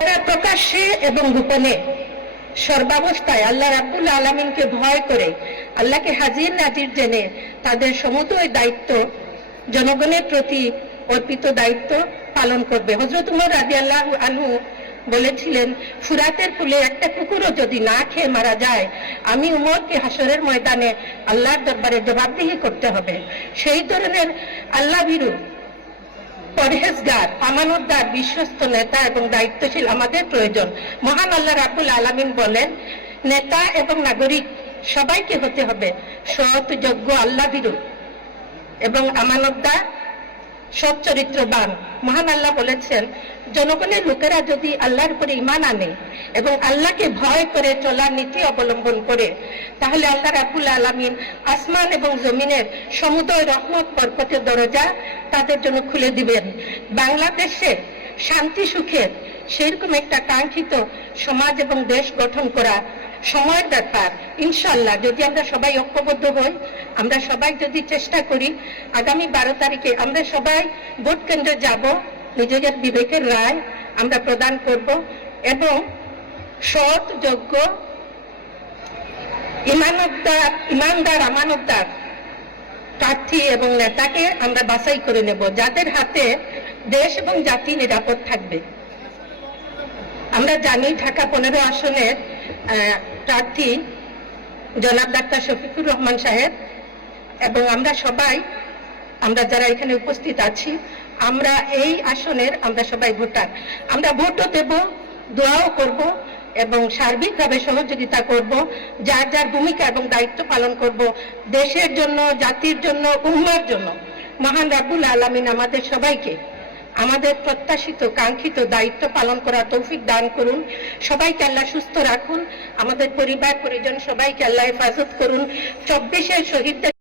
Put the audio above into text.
প্রকাশ্যে এবং গোপনে সর্বাবস্থায় আল্লাহ রাব্বুল আলামিনকে ভয় করে আল্লাহকে হাজির নাজির জেনে তাদের সমুদয় দায়িত্ব জনগণের প্রতি অর্পিত দায়িত্ব পালন করবে। হযরত উমর রাদিয়াল্লাহু আনহু বলেছিলেন, ফুরাতের কুলে একটা কুকুরও যদি না খেয়ে মারা যায়, আমি উমরকে হাসরের ময়দানে আল্লাহর দরবারে জবাবদিহি করতে হবে। সেই ধরনের আল্লাহ ভীরু, পরহেজগার, আমানতদার, বিশ্বস্ত নেতা এবং দায়িত্বশীল আমাদের প্রয়োজন। মহান আল্লাহ রাব্বুল আলামিন বলেন, নেতা এবং নাগরিক সবাইকে হতে হবে সৎ, যোগ্য, আল্লাহ ভীরু এবং আমানতদার, সৎ চরিত্রবান। মহান আল্লাহ বলেছেন, জনগণের লোকেরা যদি আল্লাহর উপরে ঈমান আনে এবং আল্লাহকে ভয় করে চলার নীতি অবলম্বন করে, তাহলে আল্লাহ রাব্বুল আলামিন আসমান এবং জমিনের সমুদয় রহমত বরকতের দরজা তাদের জন্য খুলে দিবেন। বাংলাদেশে শান্তি সুখের সেরকম একটা কাঙ্ক্ষিত সমাজ এবং দেশ গঠন করা সময়ের ব্যাপার। ইনশাআল্লাহ যদি আমরা সবাই ঐক্যবদ্ধ হই, আমরা সবাই যদি চেষ্টা করি, আগামী 12 তারিখে আমরা সবাই ভোট কেন্দ্রে যাব, নিজেদের বিবেকের রায় আমরা প্রদান করব এবং সৎ, যোগ্য, ইমানদার, আমানতদার প্রার্থী এবং নেতাকে আমরা বাছাই করে নেব, যাদের হাতে দেশ এবং জাতি নিরাপদ থাকবে। আমরা জানি ঢাকা 15 আসনের প্রার্থী জনাব ডাক্তার শফিকুর রহমান সাহেব এবং আমরা যারা এখানে উপস্থিত আছি, আমরা এই আসনের আমরা সবাই ভোটার। আমরা ভোটও দেব, দোয়াও করব এবং সার্বিকভাবে সহযোগিতা করব, যার যার ভূমিকা এবং দায়িত্ব পালন করব দেশের জন্য, জাতির জন্য, উম্মার জন্য। মহান রাব্বুল আলামিন আমাদের সবাইকে আমাদের প্রত্যাশিত কাঙ্ক্ষিত দায়িত্ব পালন করার তৌফিক দান করুন। সবাইকে আল্লাহ সুস্থ রাখুন, আমাদের পরিবার পরিজন সবাইকে আল্লাহ হেফাজত করুন। 24 শহীদদের